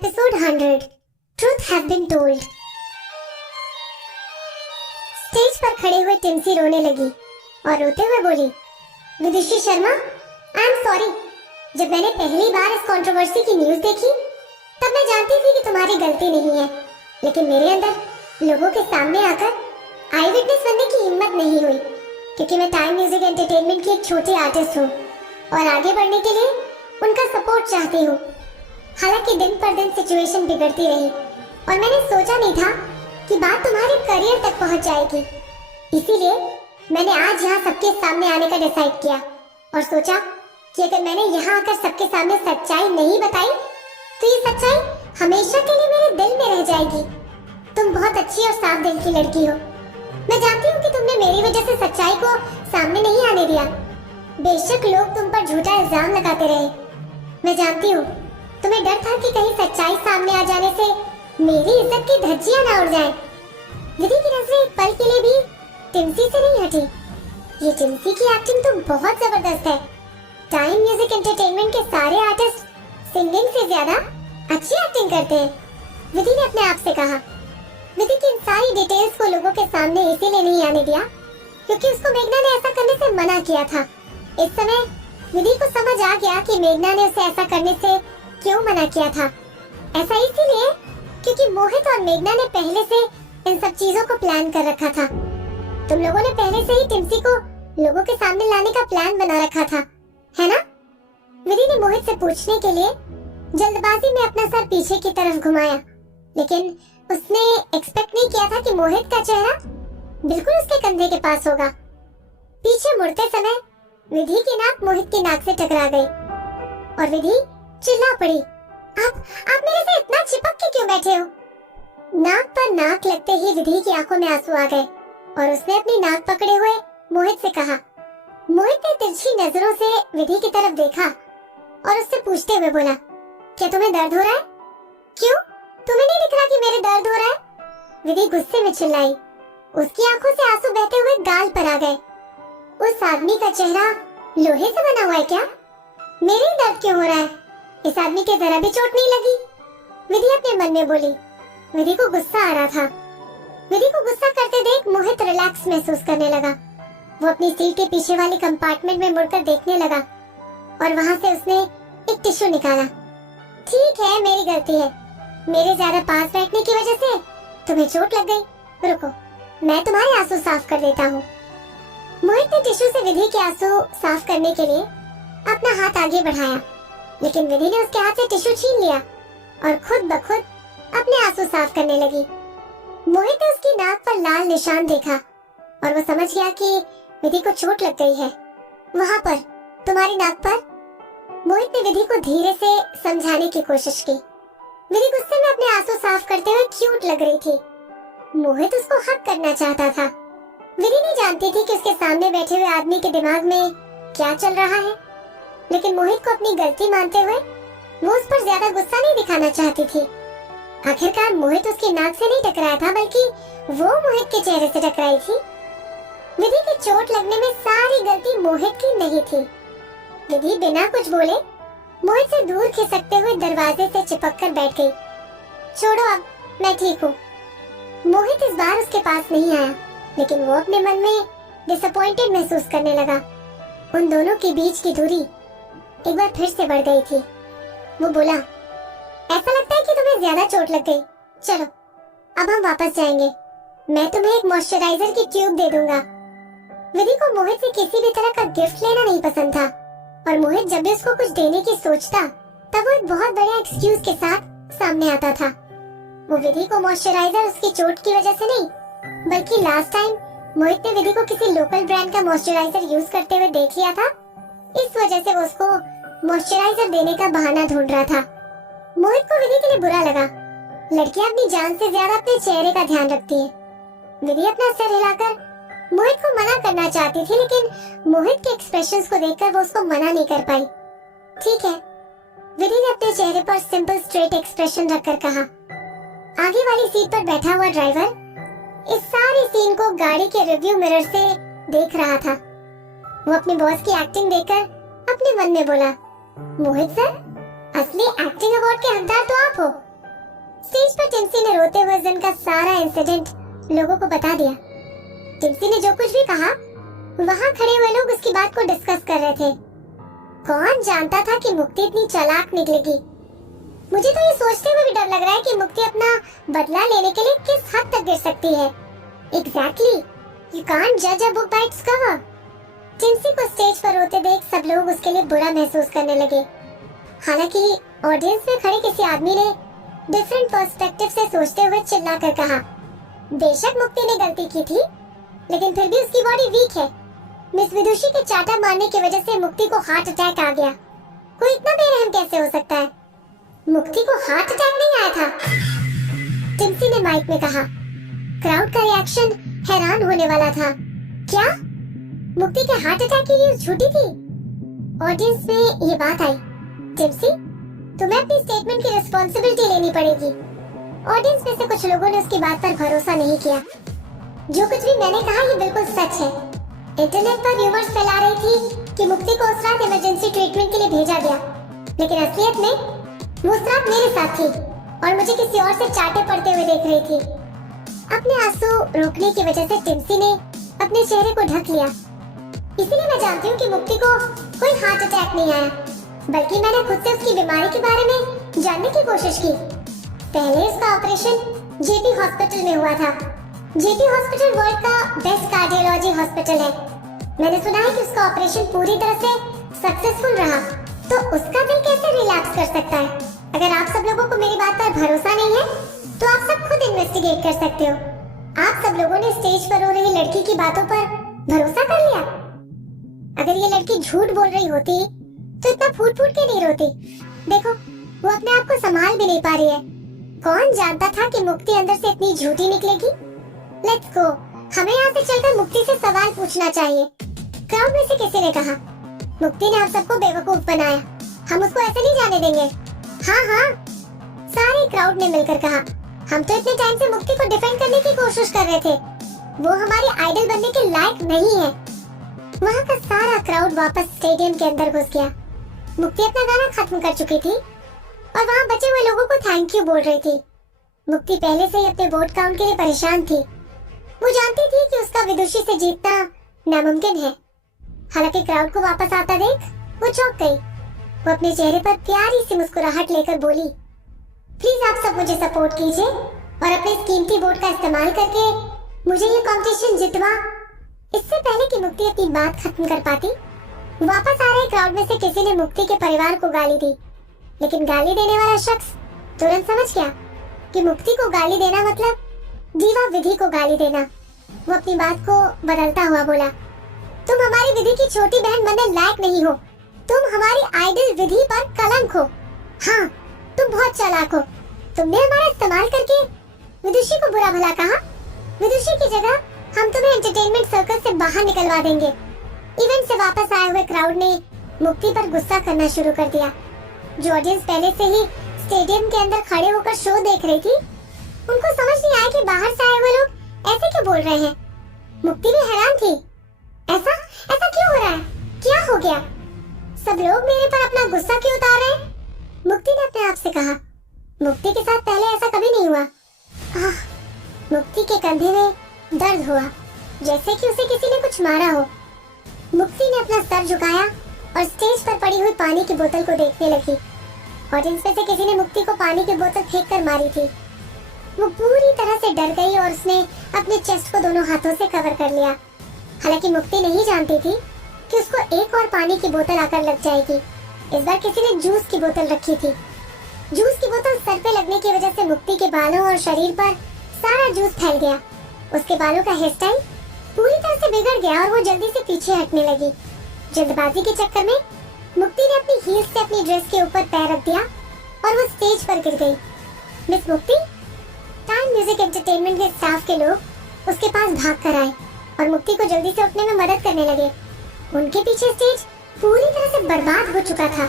Episode 100 Truth has been told। Stage पर खड़े हुए टिम्सी रोने लगी और रोते हुए बोली, विदुषी शर्मा, आई एम सॉरी। जब मैंने पहली बार इस कंट्रोवर्सी की न्यूज़ देखी तब मैं जानती थी कि तुम्हारी गलती नहीं है, लेकिन मेरे अंदर लोगों के सामने आकर आई विटनेस बनने की हिम्मत नहीं हुई, क्योंकि मैं टाइम म्यूजिक एंटरटेनमेंट की एक छोटी आर्टिस्ट हूँ और आगे बढ़ने के लिए उनका सपोर्ट चाहती हूँ। हालांकि दिन पर दिन सिचुएशन बिगड़ती रही और मैंने सोचा नहीं था कि बात तुम्हारे करियर तक पहुंच जाएगी। इसीलिए मैंने आज यहाँ सबके सामने आने का डिसाइड किया और सोचा कि अगर मैंने यहाँ आकर सबके सामने सच्चाई नहीं बताई तो ये सच्चाई हमेशा के लिए मेरे दिल में रह जाएगी। तुम बहुत अच्छी और साफ दिल की लड़की हो। मैं जानती हूँ कि तुमने मेरी वजह से सच्चाई को सामने नहीं आने दिया। बेशक लोग तुम पर झूठा इल्जाम लगाते रहे। मैं जानती हूँ तुम्हें डर था कि कहीं सच्चाई सामने आ जाने से मेरी इज्जत की धज्जियां ना उड़ जाएं। विधि की नजरें एक पल के लिए भी टिम्सी से नहीं हटी। ये टिम्सी की एक्टिंग तो बहुत जबरदस्त है। टाइम म्यूजिक एंटरटेनमेंट के सारे आर्टिस्ट सिंगिंग से ज्यादा अच्छी एक्टिंग करते हैं, विधि ने अपने आप से कहा। विधि की इन सारी डिटेल्स को लोगों के सामने इसीलिए नहीं आने दिया क्योंकि उसको मेघना ने ऐसा करने से मना किया था। इस समय विधि को समझ आ गया कि मेघना ने उसे ऐसा करने से क्यों मना किया था। ऐसा इसीलिए क्योंकि मोहित और मेघना ने पहले से इन सब चीजों को प्लान कर रखा था। तुम लोगों ने पहले से ही टिम्सी को लोगों के सामने लाने का प्लान बना रखा था, है ना? विधि ने मोहित से पूछने के लिए जल्दबाजी में अपना सर पीछे की तरफ घुमाया, लेकिन उसने एक्सपेक्ट नहीं किया था कि मोहित का चेहरा बिल्कुल उसके कंधे के पास होगा। पीछे मुड़ते समय विधि की नाक मोहित की नाक से टकरा गई और विधि चिल्ला पड़ी, आप मेरे से इतना चिपक के क्यों बैठे हो? नाक पर नाक लगते ही विधि की आंखों में आंसू आ गए और उसने अपनी नाक पकड़े हुए मोहित से कहा। मोहित ने तिरछी नजरों से विधि की तरफ देखा और उससे पूछते हुए बोला, क्या तुम्हें दर्द हो रहा है? क्यों? तुम्हें नहीं दिख रहा कि मेरे दर्द हो रहा है? विधि गुस्से में चिल्लाई। उसकी आंखों से आंसू बहते हुए गाल पर आ गए। उस आदमी का चेहरा लोहे से बना हुआ है क्या? मेरे ही दर्द क्यों हो रहा है? इस आदमी के जरा भी चोट नहीं लगी? विधि अपने मन में बोली। विधि को गुस्सा आ रहा था। विधि को गुस्सा करते देख मोहित रिलैक्स महसूस करने लगा। वो अपनी सीट के पीछे वाली कंपार्टमेंट में मुड़कर देखने लगा और वहाँ से उसने एक टिश्यू निकाला। ठीक है, मेरी गलती है। मेरे ज्यादा पास बैठने की वजह से तुम्हें चोट लग गई। रुको, मैं तुम्हारे आंसू साफ कर देता हूँ। मोहित ने टिश्यू से विधि के आंसू साफ करने के लिए अपना हाथ आगे बढ़ाया, लेकिन विधि ने उसके हाथ से टिश्यू छीन लिया और खुद ब खुद अपने आंसू साफ करने लगी। मोहित ने उसकी नाक पर लाल निशान देखा और वो समझ गया कि विधि को चोट लग गई है। वहाँ पर तुम्हारी नाक पर। मोहित ने विधि को धीरे से समझाने की कोशिश की। विधि गुस्से में अपने आंसू साफ करते हुए क्यूट लग रही थी। मोहित उसको हक करना चाहता था। विधि नहीं जानती थी कि उसके सामने बैठे हुए आदमी के दिमाग में क्या चल रहा है, लेकिन मोहित को अपनी गलती मानते हुए वो उस पर ज्यादा गुस्सा नहीं दिखाना चाहती थी। आखिरकार मोहित उसकी नाक से नहीं टकराया था, बल्कि वो मोहित के चेहरे से टकराई थी। विधि की चोट लगने में सारी गलती मोहित की नहीं थी। विधि बिना कुछ बोले मोहित से दूर खिसकते हुए दरवाजे से चिपक कर बैठ गई। छोड़ो, अब मैं ठीक हूँ। मोहित इस बार उसके पास नहीं आया, लेकिन वो अपने मन में डिसअपॉइंटेड महसूस करने लगा। उन दोनों के बीच की दूरी एक बार फिर से बढ़ गई थी। वो बोला, ऐसा लगता है कि तुम्हें ज्यादा चोट लग गई। चलो, अब हम वापस जाएंगे। मैं तुम्हें एक मॉइस्चराइजर की ट्यूब दे दूंगा। विधि को मोहित से किसी भी तरह का गिफ्ट लेना नहीं पसंद था और मोहित जब भी उसको कुछ देने की सोचता तब वो एक बहुत बड़े एक्सक्यूज के साथ सामने आता था। वो विधि को मॉइस्चराइजर उसकी चोट की वजह से नहीं, बल्कि लास्ट टाइम मोहित ने विधि को किसी लोकल ब्रांड का मॉइस्चराइजर यूज करते हुए देख लिया था। इस वजह से वो उसको मॉइस्चराइजर देने का बहाना ढूंढ रहा था। मोहित को विधि के लिए बुरा लगा। लड़कियां अपनी जान से ज्यादा अपने चेहरे का ध्यान रखती हैं। विधि अपना सर हिलाकर मोहित को मना करना चाहती थी, लेकिन मोहित के एक्सप्रेशंस को देखकर वो उसको मना नहीं कर पाई। ठीक है, विधि ने अपने चेहरे पर सिंपल स्ट्रेट एक्सप्रेशन रखकर कहा। आगे वाली सीट पर बैठा हुआ ड्राइवर इस सारी सीन को गाड़ी के रिव्यू मिरर से देख रहा था। वो अपने बॉस की एक्टिंग देखकर अपने मन में बोला, मोहित सर, असली एक्टिंग अवार्ड के हकदार तो आप हो। टिम्सी ने रोते हुए उस दिन का सारा इंसिडेंट लोगों को बता दिया। टिम्सी ने जो कुछ भी कहा, वहाँ खड़े हुए लोग उसकी बात को डिस्कस कर रहे थे। कौन जानता था कि मुक्ति इतनी चालाक निकलेगी। मुझे तो ये सोचते हुए भी डर लग रहा है कि मुक्ति अपना बदला लेने के लिए किस हद तक गिर सकती है। Exactly, you can't judge a book by its cover. टिम्सी को स्टेज पर रोते देख सब लोग उसके लिए बुरा महसूस करने लगे। हालांकि ऑडियंस में खड़े किसी आदमी ने डिफरेंट पर्सपेक्टिव से सोचते हुए चिल्लाकर कहा, बेशक मुक्ति ने गलती की थी, लेकिन फिर भी उसकी बॉडी वीक है। मिस विदुषी के चाटा मारने की वजह से मुक्ति को हार्ट अटैक आ गया। कोई इतना बेरहम कैसे हो सकता है? मुक्ति को हार्ट अटैक नहीं आया था, टिम्सी ने माइक में कहा। क्राउड का रिएक्शन हैरान होने वाला था। क्या मुक्ति के हार्ट अटैक की न्यूज़ झूठी थी? ऑडियंस में ये बात आई। टिम्सी, तुम्हें अपनी स्टेटमेंट की रिस्पॉन्सिबिलिटी लेनी पड़ेगी। ऑडियंस में से कुछ लोगों ने उसकी बात पर भरोसा नहीं किया। जो कुछ भी मैंने कहा ये बिल्कुल सच है। इंटरनेट पर र्यूमर्स फैला रही थी कि मुक्ति को उस रात इमरजेंसी ट्रीटमेंट के लिए भेजा गया, लेकिन असलियत में वो उस रात मेरे साथ थी और मुझे किसी और से चाटे पड़ते हुए देख रही थी। अपने आंसू रोकने की वजह से टिम्सी ने अपने चेहरे को ढक लिया। इसीलिए मैं जानती हूँ कि मुक्ति को कोई हार्ट अटैक नहीं आया, बल्कि मैंने खुद से उसकी बीमारी के बारे में जानने की कोशिश की। पहले उसका ऑपरेशन जेपी हॉस्पिटल में हुआ था। जेपी हॉस्पिटल वर्ल्ड का बेस्ट कार्डियोलॉजी हॉस्पिटल है। मैंने सुना है कि उसका ऑपरेशन पूरी तरह से सक्सेसफुल रहा, तो उसका दिल कैसे रिलैक्स कर सकता है? अगर आप सब लोगों को मेरी बात पर भरोसा नहीं है, तो आप सब खुद इन्वेस्टिगेट कर सकते हो। आप सब लोगों ने स्टेज पर रो रही लड़की की बातों पर भरोसा कर लिया। अगर ये लड़की झूठ बोल रही होती तो इतना फूट फूट के नहीं रोती। देखो, वो अपने आप को संभाल भी नहीं पा रही है। कौन जानता था कि मुक्ति अंदर से इतनी झूठी निकलेगी? लेट्स गो, हमें यहाँ से चलकर मुक्ति से सवाल पूछना चाहिए। क्राउड में से किसी ने कहा, मुक्ति ने आप सबको बेवकूफ बनाया, हम उसको ऐसे नहीं जाने देंगे। हाँ हाँ, सारे क्राउड ने मिलकर कहा, हम तो इतने टाइम से मुक्ति को डिफेंड करने की कोशिश कर रहे थे। वो हमारी आइडल बनने के लायक नहीं है। वहाँ का सारा क्राउड वापस स्टेडियम के अंदर घुस गया। मुक्ति अपना गाना खत्म कर चुकी थी और वहाँ बचे हुए लोगों को थैंक यू बोल रही थी। मुक्ति पहले से ही अपने वोट काउंट के लिए परेशान थी। वो जानती थी कि उसका विदुषी से जीतना नामुमकिन है। हालांकि क्राउड को वापस आता देख वो चौंक गई। वो अपने चेहरे पर प्यारी सी मुस्कुराहट लेकर बोली, प्लीज आप सब मुझे सपोर्ट कीजिए और अपने इस कीमती वोट का इस्तेमाल करके मुझे ये कंपटीशन जितवा। इससे पहले कि मुक्ति अपनी बात खत्म कर पाती, वापस आ रहे क्राउड में से किसी ने मुक्ति के परिवार को गाली दी। लेकिन गाली देने वाला शख्स तुरंत समझ गया कि मुक्ति को गाली देना मतलब दीवा विधि को गाली देना। वो अपनी बात को बदलता हुआ बोला, तुम हमारी विधि की छोटी बहन बनने लायक नहीं हो। तुम हमारी आइडल विधि पर कलंक हो। हाँ, तुम बहुत चालाक हो। तुमने हमारा इस्तेमाल करके विदुषी को बुरा भला कहा। विदुषी की जगह हम तुम्हें एंटरटेनमेंट सर्कल से बाहर निकलवा देंगे। इवेंट से वापस आए हुए क्राउड ने मुक्ति पर गुस्सा करना शुरू कर दिया। जो ऑडियंस पहले से ही स्टेडियम के अंदर खड़े होकर शो देख रही थी, उनको समझ नहीं आया कि बाहर से आए हुए लोग ऐसे क्यों बोल रहे हैं। मुक्ति भी हैरान थी, ऐसा ऐसा क्यों हो रहा है? क्या हो गया? सब लोग मेरे पर अपना गुस्सा क्यों उतार रहे हैं? मुक्ति ने अपने आप से कहा। मुक्ति के साथ पहले ऐसा कभी नहीं हुआ। मुक्ति के कंधे में दर्द हुआ, जैसे कि उसे किसी ने कुछ मारा हो। मुक्ति ने अपना सर झुकाया और स्टेज पर पड़ी हुई पानी की बोतल को देखने लगी। ऑडियंस में से किसी ने मुक्ति को पानी की बोतल फेंक कर मारी थी। वो पूरी तरह से डर गई और उसने अपने चेस्ट को दोनों हाथों से कवर कर लिया। हालांकि मुक्ति नहीं जानती थी कि उसको एक और पानी की बोतल आकर लग जाएगी। इस बार किसी ने जूस की बोतल रखी थी। जूस की बोतल सर पे लगने की वजह से मुक्ति के बालों और शरीर पर सारा जूस फैल गया। उसके बालों का हेयर स्टाइल पूरी तरह से बिगड़ गया और वो जल्दी से पीछे हटने लगी। जल्दबाजी के चक्कर में मुक्ति ने अपनी हील्स से अपनी ड्रेस के ऊपर पैर रख दिया और वो स्टेज पर गिर गई। मिस मुक्ति, टाइम म्यूजिक एंटरटेनमेंट के स्टाफ के लोग उसके पास भाग कर आए और मुक्ति को जल्दी से उठने में मदद करने लगे। उनके पीछे स्टेज पूरी तरह से बर्बाद हो चुका था।